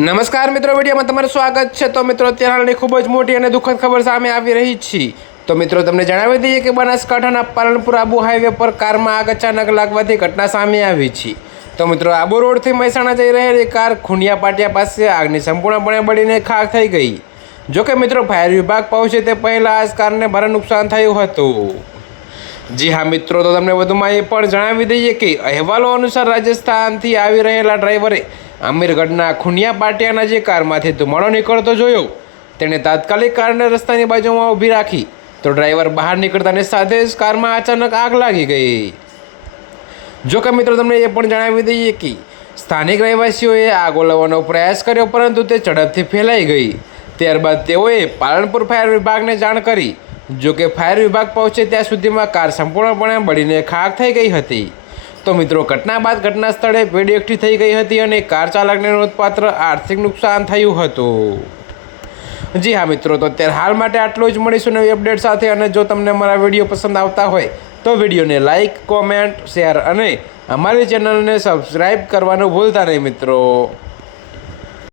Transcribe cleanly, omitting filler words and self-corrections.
નમસ્કાર મિત્રો, વિડીયોમાં તમારું સ્વાગત છે। તો મિત્રો, અત્યારે હાલની ખૂબ જ મોટી અને દુઃખદ ખબર સામે આવી રહી છે। તો મિત્રો, તમને જણાવી દઈએ કે બનાસકાંઠાના પાલનપુર આબુ હાઈવે પર કારમાં આગ અચાનક લાગવાથી ઘટના સામે આવી છે। તો મિત્રો, આબુ રોડથી મહેસાણા જઈ રહેલી કાર ખુનિયા પાટિયા પાસે આગની સંપૂર્ણપણે બળીને ખાખ થઈ ગઈ। જોકે મિત્રો, ફાયર વિભાગ પહોંચે તે પહેલાં આ કારને ભારે નુકસાન થયું હતું। જી હા મિત્રો, તો તમને વધુમાં એ પણ જણાવી દઈએ કે અહેવાલો અનુસાર રાજસ્થાનથી આવી રહેલા ડ્રાઈવરે અમીરગઢના ખુનિયા પાટિયા નજીક કારમાંથી ધુમાડો નીકળતો જોયો। તેણે તાત્કાલિક કારને રસ્તાની બાજુમાં ઊભી રાખી તો ડ્રાઈવર બહાર નીકળતાની સાથે જ કારમાં અચાનક આગ લાગી ગઈ। જોકે મિત્રો, તમને એ પણ જણાવી દઈએ કે સ્થાનિક રહેવાસીઓએ આગ ઓલવવાનો પ્રયાસ કર્યો, પરંતુ તે ઝડપથી ફેલાઈ ગઈ। ત્યારબાદ તેઓએ પાલનપુર ફાયર વિભાગને જાણ કરી। જોકે ફાયર વિભાગ પહોંચે ત્યાં સુધીમાં કાર સંપૂર્ણપણે બળીને ખાખ થઈ ગઈ હતી। તો મિત્રો, ઘટના બાદ ઘટના સ્થળે ભીડ એકઠી થઈ ગઈ હતી અને કાર ચાલકને નોંધપાત્ર આર્થિક નુકસાન થયું હતું। જી હા મિત્રો, તો અત્યારે હાલ માટે આટલું જ। મળીશું નવી અપડેટ સાથે। અને જો તમને મારા વિડીયો પસંદ આવતા હોય તો વિડીયોને લાઇક, કોમેન્ટ, શેર અને અમારી ચેનલને સબસ્ક્રાઈબ કરવાનું ભૂલતા નહીં મિત્રો।